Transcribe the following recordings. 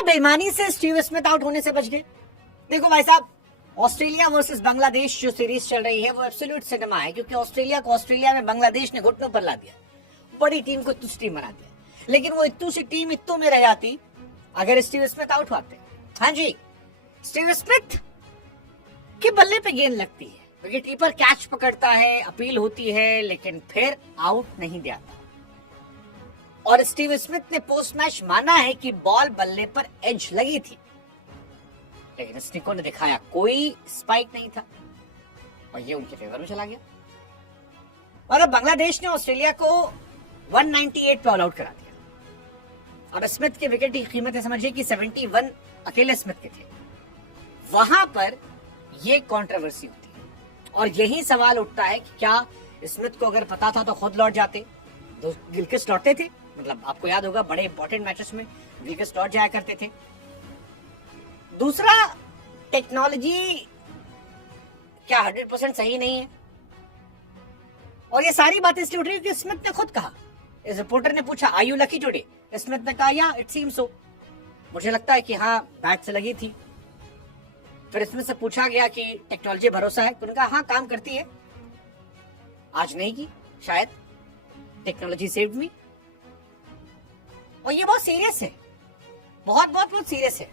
क्या बेईमानी से स्टीव स्मिथ आउट होने से बच गए? देखो भाई साहब, ऑस्ट्रेलिया वर्सेस बांग्लादेश जो सीरीज चल रही है वो एब्सोल्यूट सिनेमा है, क्योंकि ऑस्ट्रेलिया को ऑस्ट्रेलिया में बांग्लादेश ने घुटनों पर ला दिया, बड़ी टीम को तुच्छ टीम बना दिया। लेकिन वो इतू सी टीम इतू में रह जाती अगर स्टीव स्मिथ आउट होते। हाँ जी, स्टीव स्मिथ के बल्ले पे गेंद लगती है, विकेट कीपर कैच पकड़ता है, अपील होती है, लेकिन फिर आउट नहीं दिया। और स्टीव स्मिथ ने पोस्ट मैच माना है कि बॉल बल्ले पर एज लगी थी, लेकिन स्निको ने दिखाया कोई स्पाइक नहीं था और ये उनके फेवर में चला गया। और अब बांग्लादेश ने ऑस्ट्रेलिया को 198 पे ऑल आउट करा दिया और स्मिथ के विकेट की कीमत समझिए कि 71 अकेले स्मिथ के थे। वहां पर ये कंट्रोवर्सी होती है और यही सवाल उठता है कि क्या स्मिथ को अगर पता था तो खुद लौट जाते। तो गिलक्रिस्ट लौटते थे, मतलब आपको याद होगा बड़े इंपॉर्टेंट मैचेस में गिलक्रिस्ट लौट जाया करते थे। दूसरा, टेक्नोलॉजी क्या 100% सही नहीं है? और ये सारी बातें इसलिए उठ रही है कि स्मिथ ने खुद कहा। इस रिपोर्टर ने पूछा are you lucky today? Smith ने कहा या इट सीम्स सो, मुझे लगता है कि हाँ बैट से लगी थी। फिर स्मिथ से पूछा गया कि टेक्नोलॉजी भरोसा है? उन्होंने कहा हाँ काम करती है, आज नहीं की शायद, टेक्नोलॉजी सेव्ड मी। और ये बहुत सीरियस है, बहुत बहुत बहुत सीरियस है।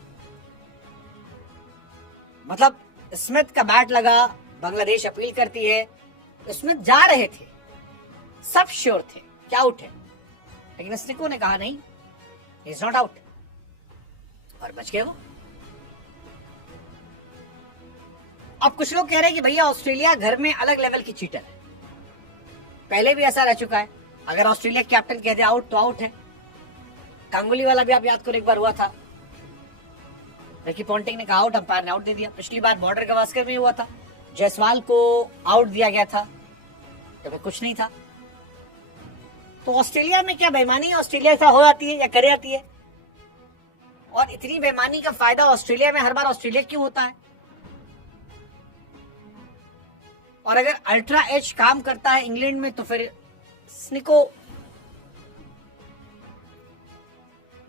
मतलब स्मिथ का बैट लगा, बांग्लादेश अपील करती है, स्मिथ जा रहे थे, सब श्योर थे क्या आउट है, लेकिन स्निको ने कहा नहीं, इज नॉट आउट, और बच गए वो। अब कुछ लोग कह रहे हैं कि भैया ऑस्ट्रेलिया घर में अलग लेवल की चीटर है, पहले भी ऐसा रह चुका है, अगर ऑस्ट्रेलिया कैप्टन कह दे आउट तो आउट है। गांगुली वाला भी आप याद करो एक बार हुआ था, रिकी पॉन्टिंग ने कहा आउट, अंपायर ने आउट दे दिया। पिछली बार बॉर्डर गवास्कर में हुआ था, जायसवाल को आउट दिया गया था जब कुछ नहीं था। तो ऑस्ट्रेलिया में क्या बेईमानी ऑस्ट्रेलिया ऐसा हो जाती है या करे जाती है? और इतनी बेईमानी का फायदा ऑस्ट्रेलिया में हर बार ऑस्ट्रेलिया क्यों होता है? और अगर अल्ट्रा एज काम करता है इंग्लैंड में तो फिर स्निको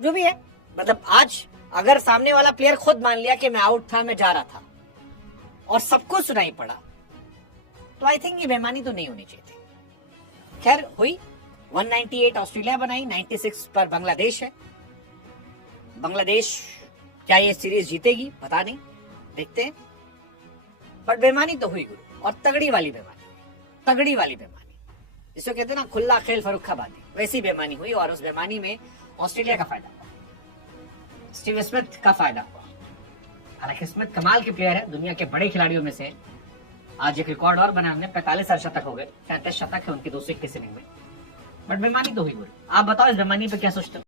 जो भी है, मतलब आज अगर सामने वाला प्लेयर खुद मान लिया कि मैं आउट था, मैं जा रहा था और सबको सुनाई पड़ा, तो आई थिंक ये बेईमानी तो नहीं होनी चाहिए थी। खैर हुई, 198 ऑस्ट्रेलिया बनाई, 96 पर बांग्लादेश है। बांग्लादेश क्या ये सीरीज जीतेगी पता नहीं, देखते हैं, बट बेईमानी तो हुई और तगड़ी वाली बेईमानी, तगड़ी वाली बेईमानी, जिसको कहते हैं ना खुला खेल फरुखाबादी, वैसी बेईमानी हुई। और उस बेईमानी में ऑस्ट्रेलिया का फायदा हुआ, स्टीव स्मिथ का फायदा हुआ। हालांकि स्मिथ कमाल के प्लेयर है, दुनिया के बड़े खिलाड़ियों में से। आज एक रिकॉर्ड और बना, 45 शतक हो गए, 37 शतक है उनकी 221 इनिंग में, बट बेईमानी तो हुई। आप बताओ इस बेईमानी पे क्या सोचते हो?